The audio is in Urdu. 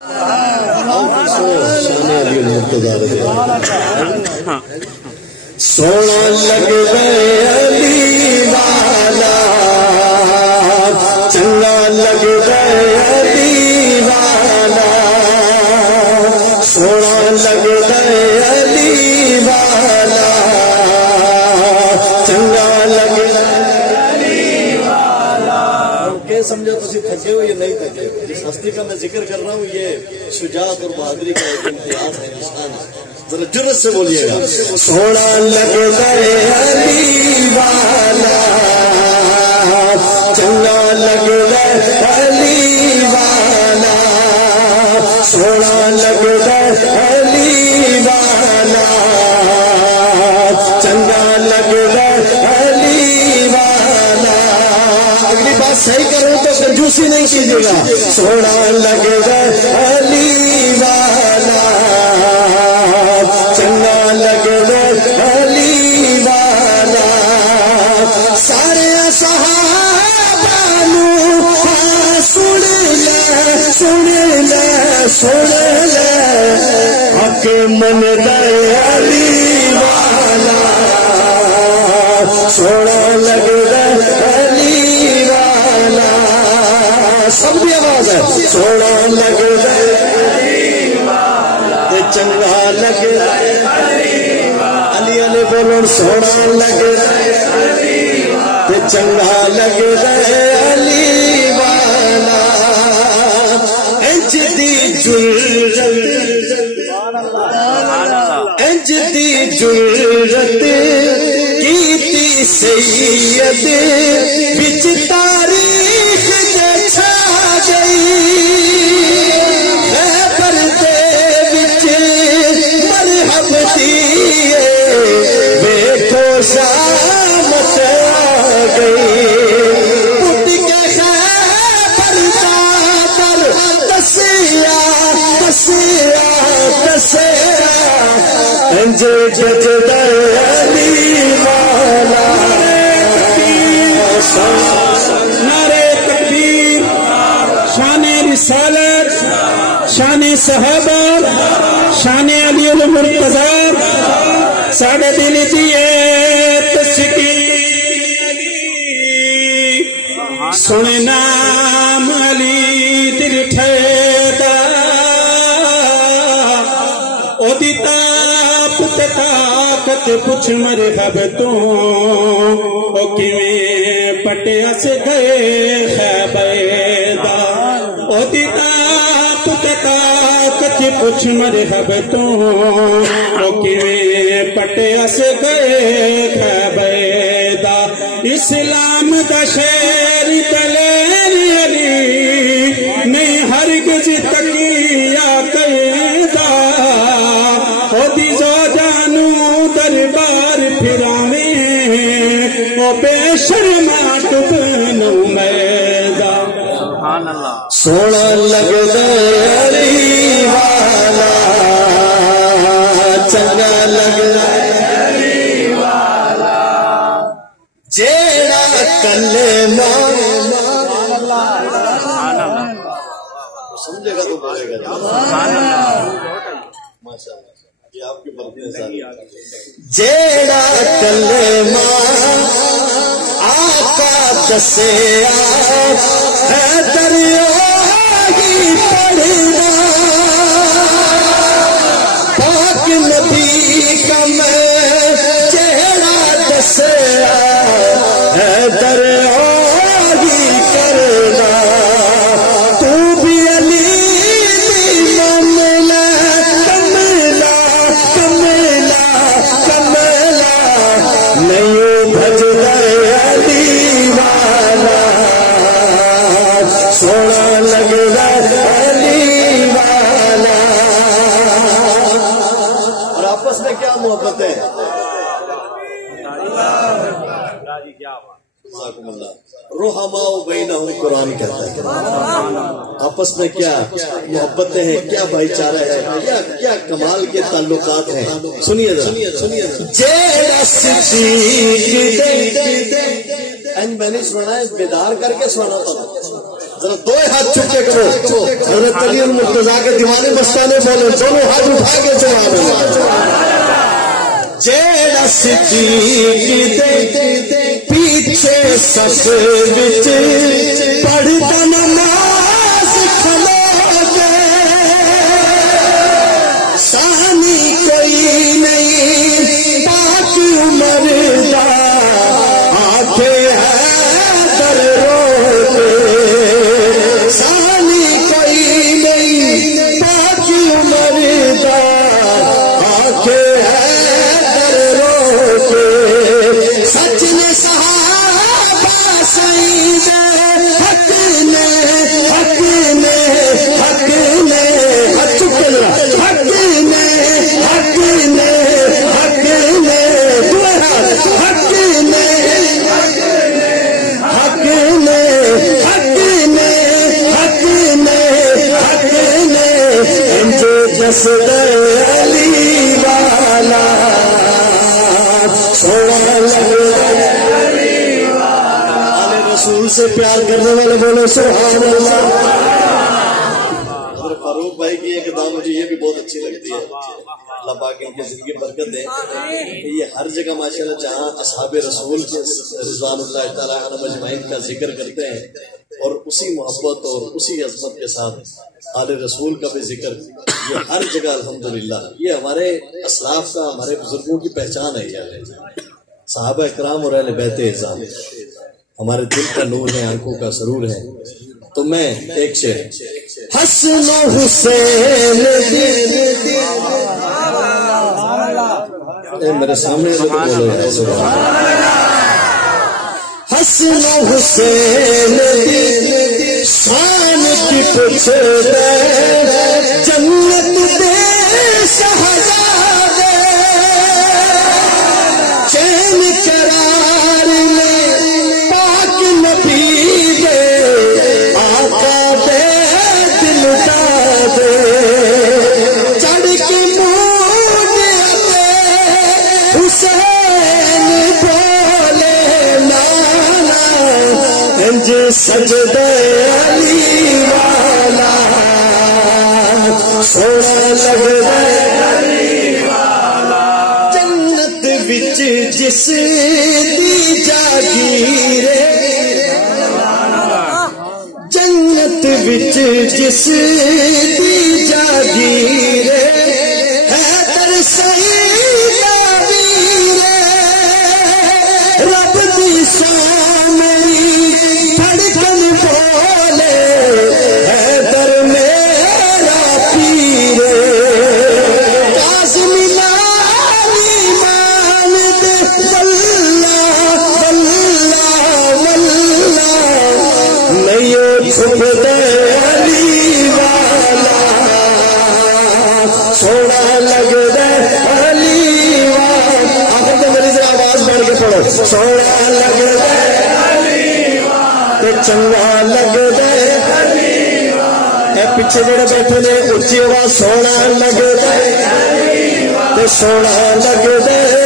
سونا لگ علی والا چنگا لگ علی والا سونا لگ علی والا چنگا لگ علی والا. کیا سمجھا تسی تھکے ہو یا نہیں تھکے ہو؟ جس ہستی کا میں ذکر کر رہا ہوں یہ شجاعت اور بہادری کا ایک امتیاز ہے انسان. ذرا جرت سے بولیے گا. سونا لگ علی والا چنگا لگ علی والا سونا لگ علی والا چنگا لگ علی والا. اگلی بات صحیح کروں تو کنجوسی نہیں کیجیے گا. سونا لگ علی والا چنگا لگ علی والا. سارے صحابہ نو سن لے سن لے سن لے حق من علی والا سونا لگ علی والا. سب کی آواز ہے. سونا لگ علی والا چنگا لگ علی علی بولو. سونا لگ چنگا لگ علی والا. انج دی جرت کیتی سید بچ تاریخ دے چھا گئی پردے بچ مرحب دیے بیٹھو شامت آ گئی. اٹھ کے خیبر پر دسیا دسیا دسیا انج جد علی والا. نعرے تکبیر. شان رسالت شان صحابہ شان علی المرتضی ساڑھے دل دیئے تسکین سنے نام علی دل ٹھیدا او دی تاپ تے طاقت پوچھ مرحب تو او کیویں پٹیا سے گئے خیبیدہ او دی تاپ تے طاقت پوچھ مرحب تو او کیویں پٹیا سے گئے خیبیدہ. اسلام دا شیر دلیر علی نہیں ہرگز تکیہ قیدہ او دی زوجانو دربار پھراویں او بے شرما ڈبنو میدہ. سونا لگ علی والا چنگا لگ علی والا جیڑا کلمہ سمجھے گا تو بولے گا. یہ آپ کی مرضی ہے ساری. جیڑا کلمہ آقا دسیا ہے دریا ہی پڑھنا پاک نبی کا میں جیڑا دسیا ہے دریا ہی کرنا. تو بھی علی مملا کملا کملا کملا نہیں بھج علی والا سونا لگ علی والا. اور آپس میں کیا محبت ہے. رحماء بینہم قرآن کہتا ہے. آپس میں کیا محبتیں ہیں, کیا بھائی چارہ ہے, کیا کمال کے تعلقات ہیں. سنیے میں نے سنا ہے بیدار کر کے سنا تھا. ذرا دو ہاتھ چکے کرو، حضرت علی المرتضیٰ کے دیوانے مستانے بولے، دونوں ہاتھ اٹھا کے جواب جیڑا صدیق دے پیچھے سب وچ پڑھتا نماز کھلو گے، ثانی کوئی نہیں پاک عمر دا آنکھے حیدر رو کے، ثانی کوئی نہیں پاک عمر دا آنکھے سچ نے صحابہ سعید حق نے حق نے حق نے حق چکا حق نے حق نے حق نے حق نے حق نے حق نے حق نے حق نے جو جسد علی والا رسول سے پیار کرنے والے بولو سبحان اللہ۔ حضرت فاروق بھائی کی ایک دعا مجھے یہ بھی بہت اچھی لگتی ہے، اللہ پاک ان کی زندگی برکت دے کہ یہ ہر جگہ ماشاءاللہ جہاں اصحاب رسول کے رضوان اللہ تعالیٰ عنہم اجمعین کا ذکر کرتے ہیں اور اسی محبت اور اسی عظمت کے ساتھ آل رسول کا بھی ذکر، یہ ہر جگہ الحمدللہ یہ ہمارے اسلاف کا، ہمارے بزرگوں کی پہچان ہے، یہ صحابہ اکرام اور اہل بیت اعظام ہمارے دل کا نور ہے، آنکھوں کا سرور ہے۔ تو میں ایک شعر حسن و حسین میرے سامنے بولو حسن و حسین شان کی پوچھتے جنت دے شہزادے، چین قرار میں پاک نبی دے آقا دے دل دے، چڑھ کے مونڈے حسین بولے نانا انج سجدے علی والا سونا لگدا علی والا، جنت وچ جس دی جاگیر، جنت وچ جس دی جاگیر حیدر سعید ویر، رب دی سامری دھڑکن بولے حیدر میرا پیر، قاسم لالی مان دے واللہ واللہ واللہ نہیں چھپ دے علی والا سونا لگ دے علی والا، آپ تو میری سے آواز بڑھ کے پڑھو، سونا لگ دے علی والا چنگا لگ دے علی والا، پیچھے جڑے بیٹھے نے اچھی آواز سونا لگ دے علی والا سونا لگ دے